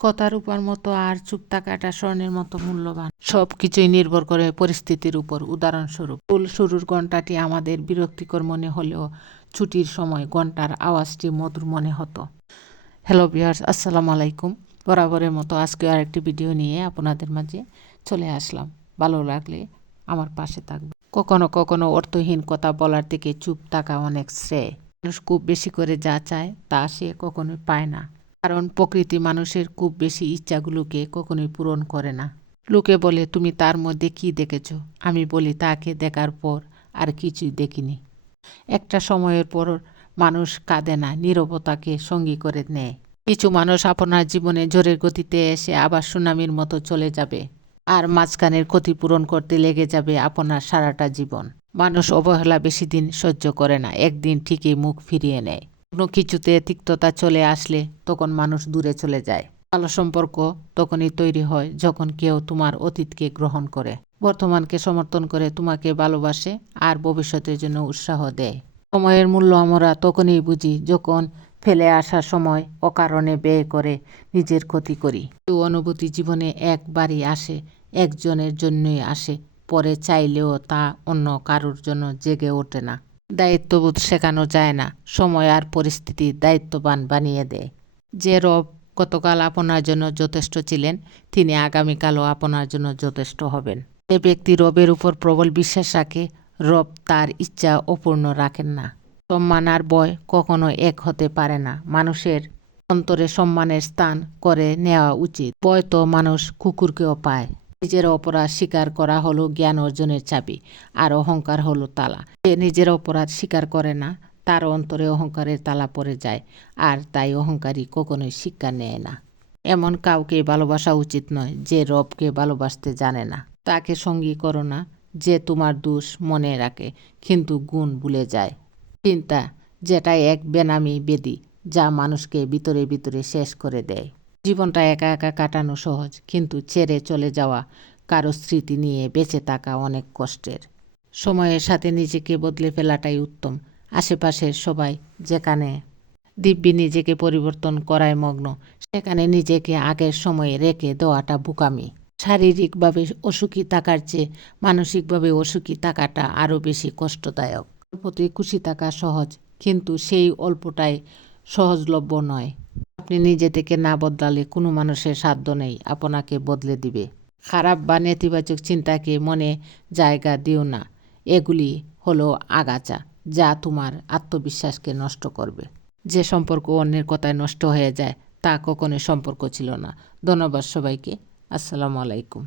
কথার উপর মতো আর চুপ থাকাটা স্বর্ণের মতো মূল্যবান। সব কিছুই নির্ভর করে পরিস্থিতির উপর। উদাহরণস্বরূপ, স্কুল শুরুর ঘন্টাটি আমাদের বিরক্তিকর মনে হলেও ছুটির সময় ঘন্টার আওয়াজটি মধুর মনে হতো। হ্যালো ভিউয়ার্স, আসসালামু আলাইকুম। বরাবরের মতো আজকে আরেকটি ভিডিও নিয়ে আপনাদের মাঝে চলে আসলাম। ভালো লাগলে আমার পাশে থাকবে। কখনো কখনো অর্থহীন কথা বলার থেকে চুপ থাকা অনেক শ্রেয়। মানুষ খুব বেশি করে যা চায় তা সে কখনোই পায় না, কারণ প্রকৃতি মানুষের খুব বেশি ইচ্ছাগুলোকে কখনোই পূরণ করে না। লোকে বলে, তুমি তার মধ্যে কি দেখেছো? আমি বলি, তাকে দেখার পর আর কিছুই দেখিনি। একটা সময়ের পর মানুষ কাঁদে না, নীরবতাকে সঙ্গী করে নেয়। কিছু মানুষ আপনার জীবনে ঝড়ের গতিতে এসে আবার সুনামির মতো চলে যাবে, আর মাঝখানের ক্ষতিপূরণ করতে লেগে যাবে আপনার সারাটা জীবন। মানুষ অবহেলা বেশি দিন সহ্য করে না, একদিন ঠিকই মুখ ফিরিয়ে নেয়। কোনো কিছুতে তিক্ততা চলে আসলে তখন মানুষ দূরে চলে যায়। ভালো সম্পর্ক তখনই তৈরি হয় যখন কেউ তোমার অতীতকে গ্রহণ করে, বর্তমানকে সমর্থন করে, তোমাকে ভালোবাসে আর ভবিষ্যতের জন্য উৎসাহ দেয়। সময়ের মূল্য আমরা তখনই বুঝি যখন ফেলে আসার সময় অকারণে ব্যয় করে নিজের ক্ষতি করি। এই অনুভূতি জীবনে একবারই আসে, একজনের জন্যই আসে, পরে চাইলেও তা অন্য কারোর জন্য জেগে ওঠে না। দায়িত্ববোধ শেখানো যায় না, সময় আর পরিস্থিতি দায়িত্ববান বানিয়ে দেয়। যে রব গতকাল আপনার জন্য যথেষ্ট ছিলেন, তিনি আগামীকালও আপনার জন্য যথেষ্ট হবেন। যে ব্যক্তি রবের উপর প্রবল বিশ্বাস রাখে, রব তার ইচ্ছা অপূর্ণ রাখেন না। সম্মান আর ভয় কখনো এক হতে পারে না। মানুষের অন্তরে সম্মানের স্থান করে নেওয়া উচিত। ভয় তো মানুষ কুকুরকেও পায়। নিজের অপরাধ স্বীকার করা হলো জ্ঞান অর্জনের চাবি, আর অহংকার হলো তালা। যে নিজের অপরাধ স্বীকার করে না, তার অন্তরে অহংকারের তালা পড়ে যায়, আর তাই অহংকারী কখনোই শিক্ষা নেয় না। এমন কাউকে ভালোবাসা উচিত নয় যে রবকে ভালোবাসতে জানে না। তাকে সঙ্গী করো না যে তোমার দোষ মনে রাখে কিন্তু গুণ ভুলে যায়। চিন্তা, যেটা এক বেনামি বেদি, যা মানুষকে ভিতরে ভিতরে শেষ করে দেয়। জীবনটা একা একা কাটানো সহজ, কিন্তু ছেড়ে চলে যাওয়া কারো স্মৃতি নিয়ে বেঁচে থাকা অনেক কষ্টের। সময়ের সাথে নিজেকে বদলে ফেলাটাই উত্তম। আশেপাশের সবাই যেখানে দিব্যি নিজেকে পরিবর্তন করায় মগ্ন, সেখানে নিজেকে আগের সময়ে রেখে দেওয়াটা বোকামি। শারীরিকভাবে অসুখী থাকার চেয়ে মানসিকভাবে অসুখী থাকাটা আরও বেশি কষ্টদায়ক। অল্পতে খুশি থাকা সহজ, কিন্তু সেই অল্পটাই সহজলভ্য নয়। আপনি নিজে থেকে না বদলালে কোনো মানুষের সাধ্য নেই আপনাকে বদলে দিবে। খারাপ বা নেতিবাচক চিন্তাকে মনে জায়গা দিও না। এগুলি হলো আগাছা, যা তোমার আত্মবিশ্বাসকে নষ্ট করবে। যে সম্পর্ক অন্যের কথায় নষ্ট হয়ে যায় তা কখনোই সম্পর্ক ছিল না। ধন্যবাদ সবাইকে। আসসালামু আলাইকুম।